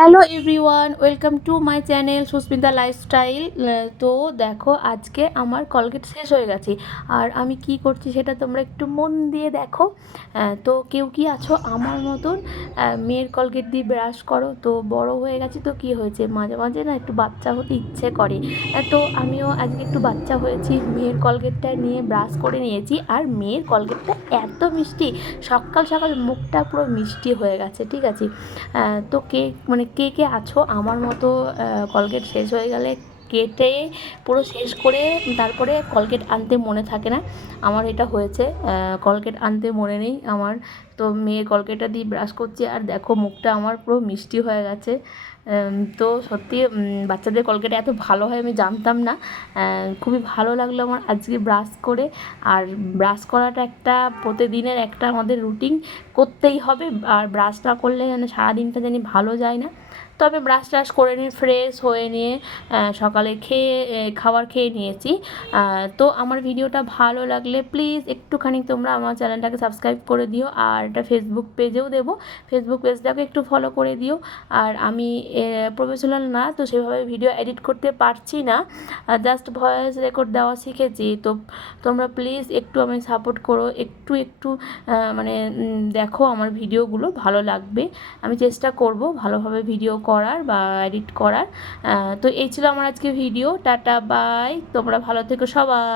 Hello everyone welcome to my channel Susmita lifestyle তো দেখো, আজকে আমার কলগেট শেষ হয়ে গেছে। আর আমি কি করছি সেটা তোমরা একটু মন দিয়ে দেখো। তো কেউ কি আছো? আমার মতন মেয়ের কলগেট দিয়ে ব্রাশ করো। তো বড় হয়ে গেছে তো কি হয়েছে? মাঝে মাঝে না একটু বাচ্চা হতে ইচ্ছে করে। তো আমিও আজকে একটু বাচ্চা হয়েছি। মেয়ের কলগেটটা নিয়ে ব্রাশ করে নিয়েছি। আর মেয়ের কলগেটটা এত মিষ্টি, সকাল সকাল মুখটা পুরো মিষ্টি হয়ে গেছে, ঠিক আছে? তো কে মানে কে কে আছো? আমার মতো কলগেট শেষ হয়ে গেলে কেটে পুরো শেষ করে তারপরে কলগেট আনতে মনে থাকে না। আমার এটা হয়েছে কলগেট আনতে মনে নেই আমার। তো মেয়ে কলগেটটা দিয়ে ব্রাশ করছে আর দেখো মুখটা আমার পুরো মিষ্টি হয়ে গেছে। তো সত্যি বাচ্চাদের কলগেট এত ভালো হয় আমি জানতাম না। খুবই ভালো লাগল আমার আজকে ব্রাশ করে। আর ব্রাশ করাটা একটা প্রতিদিনের একটা আমাদের রুটিন করতেই হবে। আর ব্রাশ না করলে যেন সারাদিনটা জানি ভালো যায় না। তবে ব্রাশ ট্রাশ করে নিয়ে ফ্রেশ হয়ে নিয়ে সকালে খেয়ে খাবার খেয়ে নিয়েছি। তো আমার ভিডিওটা ভালো লাগলে প্লিজ একটুখানি তোমরা আমার চ্যানেলটাকে সাবস্ক্রাইব করে দিও আর এটা ফেসবুক পেজেও দেবো। ফেসবুক পেজটাকে একটু ফলো করে দিও। আর আমি প্রফেশনাল না, তো সেভাবে ভিডিও এডিট করতে পারছি না। জাস্ট ভয়েস রেকর্ড দেওয়া শিখেছি। তো তোমরা প্লিজ একটু আমি সাপোর্ট করো। একটু একটু মানে দেখো আমার ভিডিওগুলো ভালো লাগবে। আমি চেষ্টা করব ভালোভাবে ভিডিও করার বা এডিট করার। তো এই ছিল আমার আজকে ভিডিও টাটা বাই তোমরা ভালো থেকো সবাই।